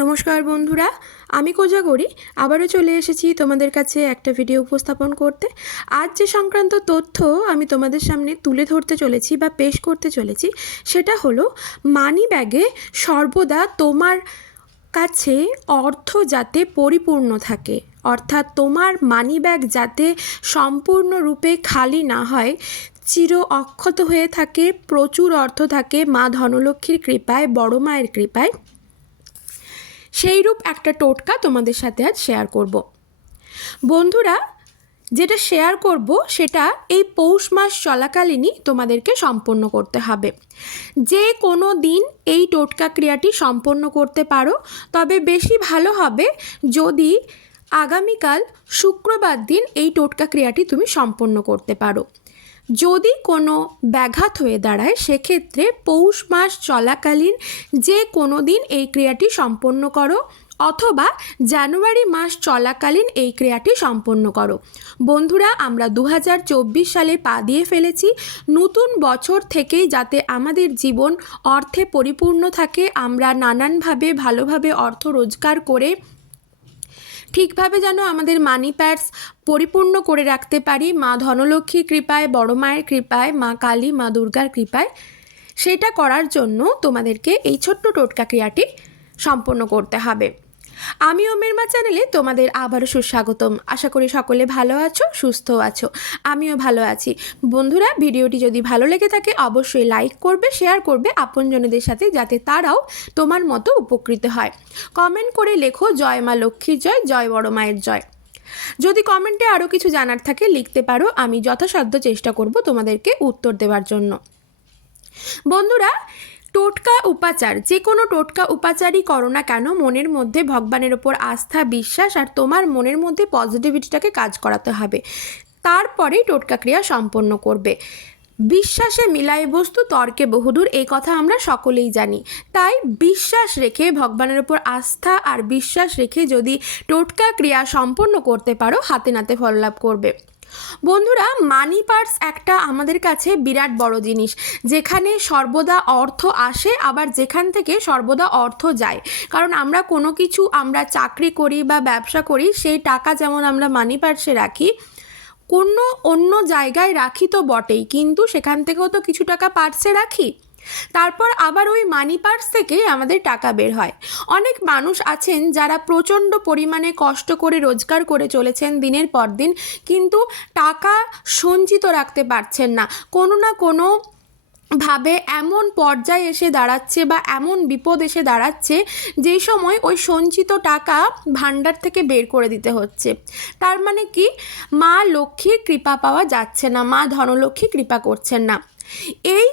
নমস্কার বন্ধুরা, আমি কোজাগরি আবারও চলে এসেছি তোমাদের কাছে একটা ভিডিও উপস্থাপন করতে। আজ যে সংক্রান্ত তথ্য আমি তোমাদের সামনে তুলে ধরতে চলেছি বা পেশ করতে চলেছি সেটা হলো মানি ব্যাগে সর্বদা তোমার কাছে অর্থ যাতে পরিপূর্ণ থাকে, অর্থাৎ তোমার মানি ব্যাগ যাতে সম্পূর্ণরূপে খালি না হয়, চির অক্ষত হয়ে থাকে, প্রচুর অর্থ থাকে মা ধনলক্ষ্মীর কৃপায়, বড় মায়ের কৃপায়, সেইরূপ একটা টোটকা তোমাদের সাথে আজ শেয়ার করব। বন্ধুরা, যেটা শেয়ার করব সেটা এই পৌষ মাস চলাকালীনই তোমাদেরকে সম্পন্ন করতে হবে। যে কোনো দিন এই টোটকা ক্রিয়াটি সম্পন্ন করতে পারো, তবে বেশি ভালো হবে যদি আগামীকাল শুক্রবার দিন এই টোটকা ক্রিয়াটি তুমি সম্পন্ন করতে পারো। যদি কোনো ব্যাঘাত হয়ে দাঁড়ায় সেক্ষেত্রে পৌষ মাস চলাকালীন যে কোনো দিন এই ক্রিয়াটি সম্পন্ন করো, অথবা জানুয়ারি মাস চলাকালীন এই ক্রিয়াটি সম্পন্ন করো। বন্ধুরা, আমরা 2024 সালে পা দিয়ে ফেলেছি। নতুন বছর থেকেই যাতে আমাদের জীবন অর্থে পরিপূর্ণ থাকে, আমরা নানানভাবে ভালোভাবে অর্থ রোজগার করে ঠিকভাবে যেন আমাদের মানি পার্স পরিপূর্ণ করে রাখতে পারি মা ধনলক্ষ্মীর কৃপায়, বড় মায়ের কৃপায়, মা কালী, মা দুর্গার কৃপায়, সেটা করার জন্য তোমাদেরকে এই ছোট্ট টোটকা ক্রিয়াটি সম্পন্ন করতে হবে। আমি ওমের মা চ্যানেলে তোমাদের আবারও সুস্বাগতম। আশা করি সকলে ভালো আছো, সুস্থ আছো, আমিও ভালো আছি। বন্ধুরা, ভিডিওটি যদি ভালো লেগে থাকে অবশ্যই লাইক করবে, শেয়ার করবে আপনজনদের সাথে, যাতে তারাও তোমার মতো উপকৃত হয়। কমেন্ট করে লেখো জয় মা লক্ষ্মীর জয়, জয় বড় মায়ের জয়। যদি কমেন্টে আরও কিছু জানার থাকে লিখতে পারো, আমি যথাসাধ্য চেষ্টা করব তোমাদেরকে উত্তর দেওয়ার জন্য। বন্ধুরা, টোটকা উপাচার, যে কোনো টোটকা উপাচারই করো না কেন, মনের মধ্যে ভগবানের ওপর আস্থা, বিশ্বাস আর তোমার মনের মধ্যে পজিটিভিটিটাকে কাজ করাতে হবে, তারপরেই টোটকা ক্রিয়া সম্পন্ন করবে। বিশ্বাসে মিলায় বস্তু, তর্কে বহুদূর, এই কথা আমরা সকলেই জানি। তাই বিশ্বাস রেখে, ভগবানের ওপর আস্থা আর বিশ্বাস রেখে যদি টোটকা ক্রিয়া সম্পন্ন করতে পারো, হাতে নাতে ফল লাভ করবে। বন্ধুরা, মানি পার্স একটা আমাদের কাছে বিরাট বড় জিনিস, যেখানে সর্বদা অর্থ আসে, আবার যেখান থেকে সর্বদা অর্থ যায়। কারণ আমরা কোনো কিছু, আমরা চাকরি করি বা ব্যবসা করি, সেই টাকা যেমন আমরা মানি পার্সে রাখি, কোনো অন্য জায়গায় রাখি তো বটেই, কিন্তু সেখান থেকেও তো কিছু টাকা পার্সে রাখি, তারপর আবার ওই মানি পার্স থেকে আমাদের টাকা বের হয়। অনেক মানুষ আছেন যারা প্রচণ্ড পরিমাণে কষ্ট করে রোজগার করে চলেছেন দিনের পর দিন, কিন্তু টাকা সঞ্চিত রাখতে পারছেন না। কোনো না কোনো ভাবে এমন পর্যায়ে এসে দাঁড়াচ্ছে বা এমন বিপদ এসে দাঁড়াচ্ছে যেই সময় ওই সঞ্চিত টাকা ভাণ্ডার থেকে বের করে দিতে হচ্ছে। তার মানে কি, মা লক্ষ্মীর কৃপা পাওয়া যাচ্ছে না, মা ধনলক্ষ্মী কৃপা করছেন না। এই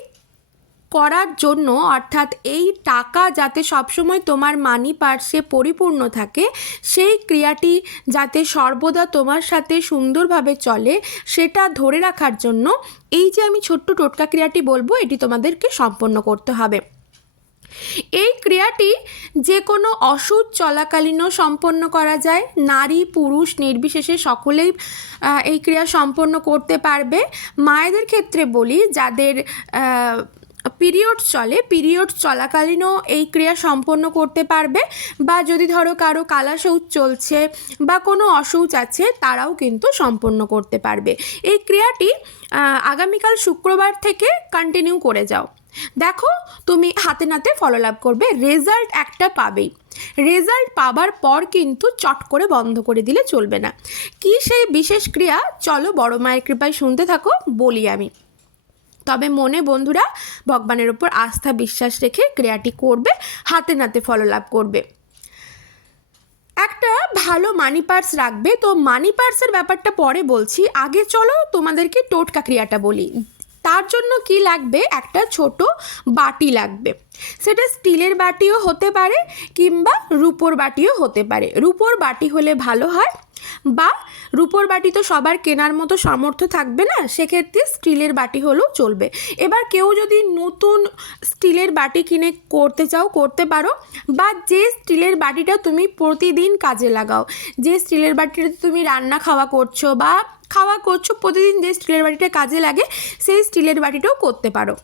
করার জন্য, অর্থাৎ এই টাকা যাতে সবসময় তোমার মানি পার্সে পরিপূর্ণ থাকে, সেই ক্রিয়াটি যাতে সর্বদা তোমার সাথে সুন্দরভাবে চলে, সেটা ধরে রাখার জন্য এই যে আমি ছোট্ট টোটকা ক্রিয়াটি বলবো, এটি তোমাদেরকে সম্পন্ন করতে হবে। এই ক্রিয়াটি যে কোনো অসুখ চলাকালীনও সম্পন্ন করা যায়, নারী পুরুষ নির্বিশেষে সকলেই এই ক্রিয়া সম্পন্ন করতে পারবে। মায়েদের ক্ষেত্রে বলি, যাদের পিরিয়ডস চলে, পিরিয়ডস চলাকালীনও এই ক্রিয়া সম্পন্ন করতে পারবে, বা যদি ধরো কারো কালা শৌচ চলছে বা কোনো অশৌচ আছে, তারাও কিন্তু সম্পন্ন করতে পারবে। এই ক্রিয়াটি আগামীকাল শুক্রবার থেকে কন্টিনিউ করে যাও, দেখো তুমি হাতে নাতে ফললাভ করবে, রেজাল্ট একটা পাবেই। রেজাল্ট পাবার পর কিন্তু চট করে বন্ধ করে দিলে চলবে না। কি সেই বিশেষ ক্রিয়া, চলো বড় মায়ের কৃপায় শুনতে থাকো, বলি আমি। তবে মনে বন্ধুরা ভগবানের ওপর আস্থা বিশ্বাস রেখে ক্রিয়াটি করবে, হাতে নাতে ফললাভ করবে। একটা ভালো মানি পার্স রাখবে। তো মানি পার্সের ব্যাপারটা পরে বলছি, আগে চলো তোমাদেরকে টোটকা ক্রিয়াটা বলি। তার জন্য কি লাগবে, একটা ছোট বাটি লাগবে। সেটা স্টিলের বাটিও হতে পারে কিংবা রূপোর বাটিও হতে পারে। রূপোর বাটি হলে ভালো হয়, বা রূপোর বাটি তো সবার কেনার মতো সামর্থ্য থাকবে না, সেক্ষেত্রে স্টিলের বাটি হলেও চলবে। এবার কেউ যদি নতুন স্টিলের বাটি কিনে করতে চাও, করতে পারো, বা যে স্টিলের বাটিটা তুমি প্রতিদিন কাজে লাগাও, যে স্টিলের বাটিটা তুমি রান্না খাওয়া করছো প্রতিদিন, যে স্টিলের বাটিটা কাজে লাগে সেই স্টিলের বাটিটাও করতে পারো।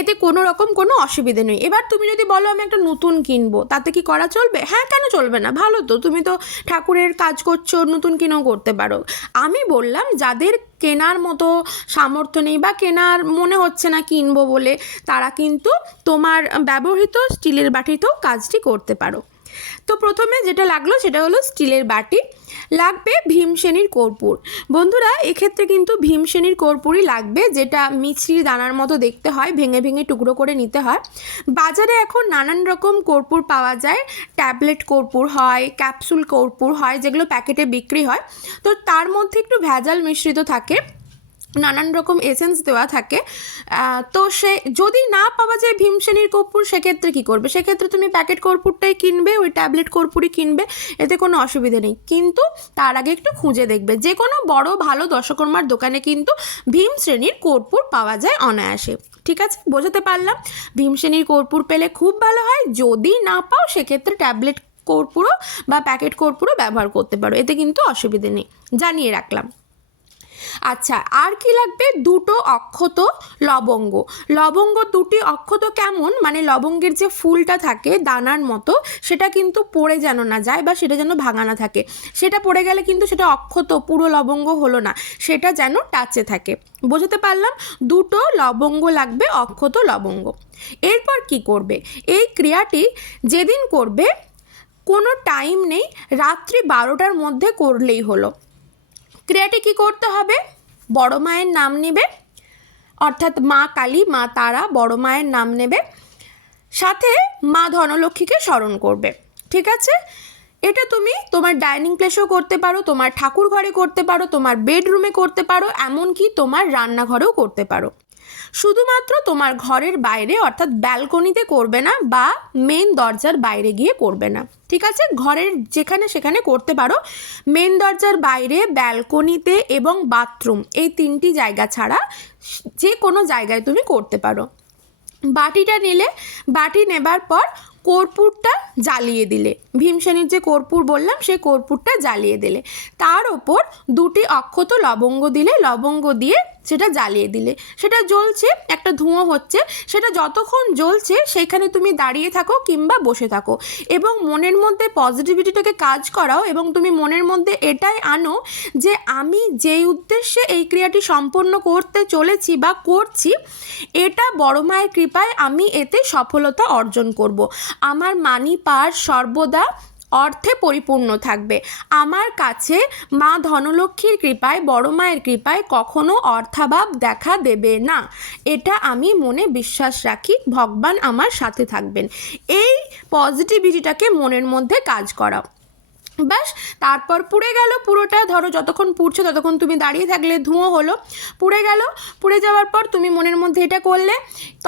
এতে কোনো রকম কোনো অসুবিধে নেই। এবার তুমি যদি বলো আমি একটা নতুন কিনবো, তাতে কি করা চলবে? হ্যাঁ, কেন চলবে না, ভালো তো, তুমি তো ঠাকুরের কাজ করছো, নতুন কিনেও করতে পারো। আমি বললাম যাদের কেনার মতো সামর্থ্য নেই বা কেনার মনে হচ্ছে না কিনবো বলে, তারা কিন্তু তোমার ব্যবহৃত স্টিলের বাটিতেও কাজটি করতে পারো। তো প্রথমে যেটা লাগলো সেটা হলো স্টিলের বাটি, লাগবে ভীমসেনীর কর্পূর। বন্ধুরা, এক্ষেত্রে কিন্তু ভীমসেনীর কর্পূরই লাগবে, যেটা মিছরির দানার মতো দেখতে হয়, ভেঙে ভেঙে টুকরো করে নিতে হয়। বাজারে এখন নানান রকম কর্পূর পাওয়া যায়, ট্যাবলেট কর্পূর হয়, ক্যাপসুল কর্পূর হয়, যেগুলো প্যাকেটে বিক্রি হয়। তো তার মধ্যে একটু ভেজাল মিশ্রিত থাকে, নানান রকম এসেন্স দেওয়া থাকে। তো সে যদি না পাওয়া যায় ভীমসেনীর কর্পূর, সেক্ষেত্রে কী করবে? সেক্ষেত্রে তুমি প্যাকেট কর্পূরটাই কিনবে, ওই ট্যাবলেট কর্পূরই কিনবে, এতে কোনো অসুবিধে নেই। কিন্তু তার আগে একটু খুঁজে দেখবে, যে কোনো বড় ভালো দশকর্মার দোকানে কিন্তু ভীমসেনীর কর্পূর পাওয়া যায় অনায়াসে। ঠিক আছে, বোঝাতে পারলাম? ভীমসেনীর কর্পূর পেলে খুব ভালো হয়, যদি না পাও সেক্ষেত্রে ট্যাবলেট কর্পূরও বা প্যাকেট কর্পূরও ব্যবহার করতে পারো, এতে কিন্তু অসুবিধে নেই, জানিয়ে রাখলাম। আচ্ছা, আর কি লাগবে? দুটো অক্ষত লবঙ্গ। লবঙ্গ দুটি অক্ষত কেমন, মানে লবঙ্গের যে ফুলটা থাকে দানার মতো, সেটা কিন্তু পড়ে যেন না যায় বা সেটা যেন ভাঙা না থাকে। সেটা পড়ে গেলে কিন্তু সেটা অক্ষত, পুরো লবঙ্গ হলো না, সেটা যেন টাচে থাকে। বোঝাতে পারলাম? দুটো লবঙ্গ লাগবে, অক্ষত লবঙ্গ। এরপর কি করবে? এই ক্রিয়াটি যেদিন করবে কোনো টাইম নেই, রাত্রি 12টার মধ্যে করলেই হলো। ক্রিয়াটি কী করতে হবে? বড় মায়ের নাম নেবে, অর্থাৎ মা কালী, মা তারা, বড় মায়ের নাম নেবে, সাথে মা ধনলক্ষ্মীকে স্মরণ করবে। ঠিক আছে? এটা তুমি তোমার ডাইনিং প্লেসেও করতে পারো, তোমার ঠাকুর ঘরে করতে পারো, তোমার বেডরুমে করতে পারো, এমনকি তোমার রান্নাঘরেও করতে পারো। শুধুমাত্র তোমার ঘরের বাইরে, অর্থাৎ ব্যালকনিতে করবে না বা মেন দরজার বাইরে গিয়ে করবে না। ঠিক আছে? ঘরের যেখানে সেখানে করতে পারো, মেন দরজার বাইরে, ব্যালকনিতে এবং বাথরুম, এই 3টি জায়গা ছাড়া যে কোনো জায়গায় তুমি করতে পারো। বাটিটা নিলে, বাটি নেবার পর কর্পূরটা জ্বালিয়ে দিলে, ভীমসেনীর যে কর্পূর বললাম সেই কর্পূরটা জ্বালিয়ে দিলে, তার ওপর দুটি অক্ষত লবঙ্গ দিলে, লবঙ্গ দিয়ে সেটা জ্বালিয়ে দিলে, সেটা জ্বলছে, একটা ধোঁয়া হচ্ছে, সেটা যতক্ষণ জ্বলছে সেইখানে তুমি দাঁড়িয়ে থাকো কিংবা বসে থাকো এবং মনের মধ্যে পজিটিভিটিটাকে কাজ করাও, এবং তুমি মনের মধ্যে এটাই আনো যে আমি যেই উদ্দেশ্যে এই ক্রিয়াটি সম্পন্ন করতে চলেছি বা করছি, এটা বড় মায়ের কৃপায় আমি এতে সফলতা অর্জন করব। আমার মানি পাওয়ার সর্বদা অর্থে পরিপূর্ণ থাকবে। আমার কাছে মা ধনলক্ষ্মীর কৃপায়, বড় মায়ের কৃপায় কখনো অর্থাভাব দেখা দেবে না, এটা আমি মনে বিশ্বাস রাখি, ভগবান আমার সাথে থাকবেন। এই পজিটিভিটিটাকে মনের মধ্যে কাজ করাও। ব্যাস, তারপর পুড়ে গেল পুরোটা। ধরো যতক্ষণ পুড়ছে ততক্ষণ তুমি দাঁড়িয়ে থাকলে, ধুঁয়ো হলো, পুড়ে গেল। পুড়ে যাওয়ার পর তুমি মনের মধ্যে এটা করলে,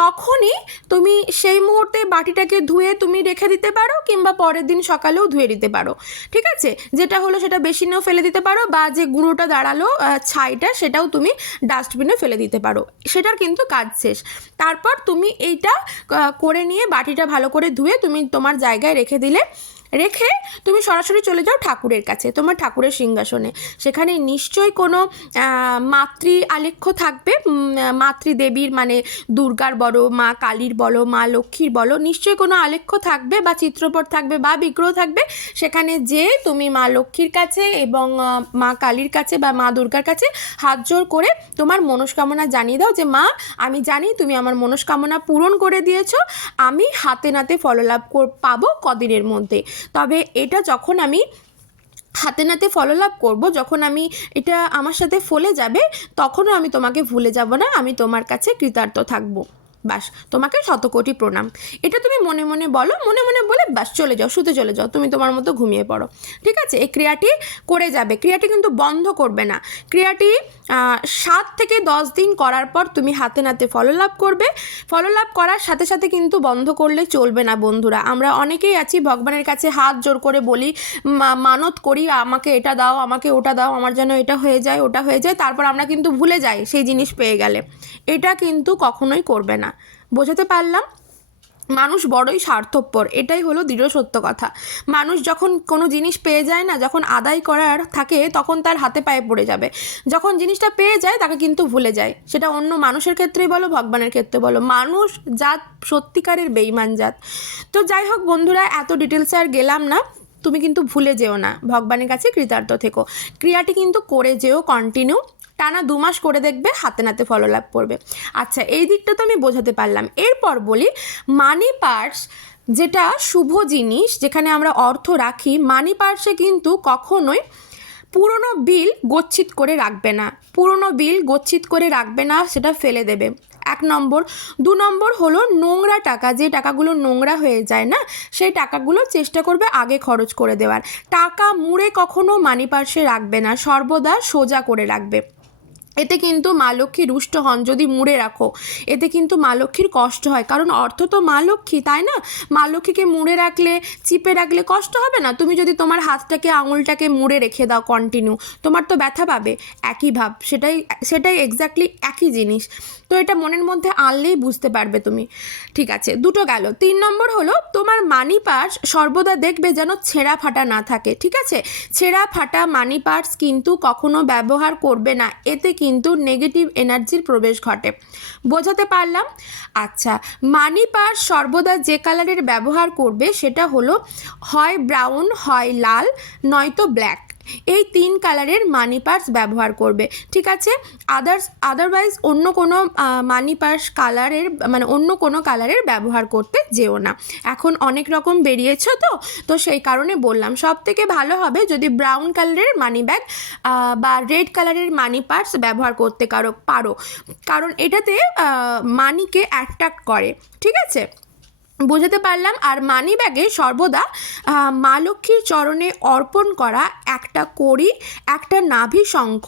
তখনই তুমি সেই মুহূর্তে বাটিটাকে ধুয়ে তুমি রেখে দিতে পারো, কিংবা পরের দিন সকালেও ধুয়ে দিতে পারো। ঠিক আছে? যেটা হলো সেটা বেসিনেও ফেলে দিতে পারো, বা যে গুঁড়োটা দাঁড়ালো ছাইটা, সেটাও তুমি ডাস্টবিনে ফেলে দিতে পারো, সেটার কিন্তু কাজ শেষ। তারপর তুমি এইটা করে নিয়ে বাটিটা ভালো করে ধুয়ে তুমি তোমার জায়গায় রেখে দিলে, রেখে তুমি সরাসরি চলে যাও ঠাকুরের কাছে, তোমার ঠাকুরের সিংহাসনে। সেখানে নিশ্চয়ই কোনো মাতৃ আলেখ্য থাকবে, মাতৃদেবীর, মানে দুর্গার বলো, মা কালীর বলো, মা লক্ষ্মীর বলো, নিশ্চয়ই কোনো আলেখ্য থাকবে বা চিত্রপট থাকবে বা বিগ্রহ থাকবে। সেখানে যে তুমি মা লক্ষ্মীর কাছে এবং মা কালীর কাছে বা মা দুর্গার কাছে হাত জোড় করে তোমার মনস্কামনা জানিয়ে দাও যে মা, আমি জানি তুমি আমার মনস্কামনা পূরণ করে দিয়েছো, আমি হাতে নাতে ফললাভ পাবো কদিনের মধ্যে। তবে এটা যখন আমি হাতে নাতে ফললাভ করব, যখন আমি এটা আমার সাথে ফলে যাবে, তখনও আমি তোমাকে ভুলে যাব না, আমি তোমার কাছে কৃতার্থ থাকবো। বাস, তোমাকে শতকোটি প্রণাম। এটা তুমি মনে মনে বলো, মনে মনে বলে বাস চলে যাও, শুতে চলে যাও, তুমি তোমার মতো ঘুমিয়ে পড়ো। ঠিক আছে? এই ক্রিয়াটি করে যাবে, ক্রিয়াটি কিন্তু বন্ধ করবে না। ক্রিয়াটি 7 থেকে 10 দিন করার পর তুমি হাতে নাতে ফললাভ করবে। ফললাভ করার সাথে সাথে কিন্তু বন্ধ করলে চলবে না বন্ধুরা। আমরা অনেকেই আছি ভগবানের কাছে হাত জোর করে বলি, মানত করি, আমাকে এটা দাও, আমাকে ওটা দাও, আমার যেন এটা হয়ে যায়, ওটা হয়ে যায়, তারপর আমরা কিন্তু ভুলে যাই সেই জিনিস পেয়ে গেলে। এটা কিন্তু কখনোই করবে না। বোঝাতে পারলাম? মানুষ বড়ই স্বার্থপর, এটাই হলো দৃঢ় সত্য কথা। মানুষ যখন কোনো জিনিস পেয়ে যায় না, যখন আদায় করার থাকে তখন তার হাতে পায়ে পড়ে যাবে, যখন জিনিসটা পেয়ে যায় তাকে কিন্তু ভুলে যায়। সেটা অন্য মানুষের ক্ষেত্রেই বলো, ভগবানের ক্ষেত্রে বলো, মানুষ জাত সত্যিকারের বেইমান জাত। তো যাই হোক বন্ধুরা, এত ডিটেলসে আর গেলাম না। তুমি কিন্তু ভুলে যেও না, ভগবানের কাছে কৃতার্থ থেকো, ক্রিয়াটি কিন্তু করে যেও কন্টিনিউ, টানা 2 মাস করে দেখবে হাতে নাতে ফললাভ করবে। আচ্ছা, এই দিকটা তো আমি বোঝাতে পারলাম। এরপর বলি মানি পার্স, যেটা শুভ জিনিস, যেখানে আমরা অর্থ রাখি। মানি পার্সে কিন্তু কখনোই পুরনো বিল গচ্ছিত করে রাখবে না, পুরনো বিল গচ্ছিত করে রাখবে না, সেটা ফেলে দেবে 1 নম্বর। 2 নম্বর হলো নোংরা টাকা, যে টাকাগুলো নোংরা হয়ে যায় না, সেই টাকাগুলো চেষ্টা করবে আগে খরচ করে দেওয়ার। টাকা মুড়ে কখনো মানি পার্সে রাখবে না, সর্বদা সোজা করে রাখবে। এতে কিন্তু মা লক্ষ্মী রুষ্ট হন যদি মুড়ে রাখো, এতে কিন্তু মা লক্ষ্মীর কষ্ট হয়, কারণ অর্থ তো মা লক্ষ্মী, তাই না? মা লক্ষ্মীকে মুড়ে রাখলে, চিপে রাখলে কষ্ট হবে না? তুমি যদি তোমার হাতটাকে, আঙুলটাকে মুড়ে রেখে দাও কন্টিনিউ, তোমার তো ব্যথা পাবে। একই ভাব, সেটাই এক্স্যাক্টলি একই জিনিস। তো এটা মনের মধ্যে আনলেই বুঝতে পারবে তুমি। ঠিক আছে, 2টো গেল। 3 নম্বর হলো তোমার মানি পার্স সর্বদা দেখবে যেন ছেঁড়া ফাটা না থাকে। ঠিক আছে, ছেঁড়া ফাটা মানি পার্স কিন্তু কখনো ব্যবহার করবে না, এতে কিন্তু নেগেটিভ এনার্জির প্রবেশ ঘটে। বোঝাতে পারলাম? আচ্ছা, মানি পার্স সর্বদা যে কালারের ব্যবহার করবে সেটা হলো হয় ব্রাউন, হয় লাল, নয়তো ব্ল্যাক। এই 3 কালারের মানি পার্স ব্যবহার করবে। ঠিক আছে, আদারওয়াইজ অন্য কোনো মানি পার্স কালারের, মানে অন্য কোনো কালারের ব্যবহার করতে যেও না। এখন অনেক রকম বেরিয়েছে, তো সেই কারণে বললাম সব থেকে ভালো হবে যদি ব্রাউন কালারের মানি ব্যাগ বা রেড কালারের মানি পার্স ব্যবহার করতে পারো, কারণ এটাতে মানিকে অ্যাট্রাক্ট করে। ঠিক আছে, বোঝাতে পারলাম? আর মানি ব্যাগে সর্বদা মা লক্ষ্মীর চরণে অর্পণ করা একটা কড়ি, একটা নাভি শঙ্খ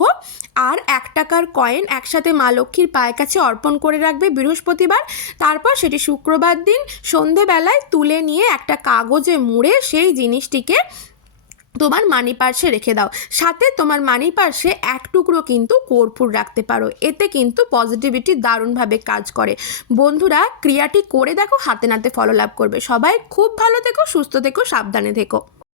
আর 1 টাকার কয়েন একসাথে মা লক্ষ্মীর পায়ের কাছে অর্পণ করে রাখবে বৃহস্পতিবার। তারপর সেটি শুক্রবার দিন সন্ধেবেলায় তুলে নিয়ে একটা কাগজে মুড়ে সেই জিনিসটিকে তোমার মানি পার্সে রেখে দাও। সাথে তোমার মানি পার্সে 1 টুকরো কিন্তু কর্পূর রাখতে পারো, এতে কিন্তু পজিটিভিটি দারুণভাবে কাজ করে। বন্ধুরা, ক্রিয়াটি করে দেখো, হাতে নাতে ফললাভ করবে। সবাই খুব ভালো থেকো, সুস্থ থেকো, সাবধানে থেকো।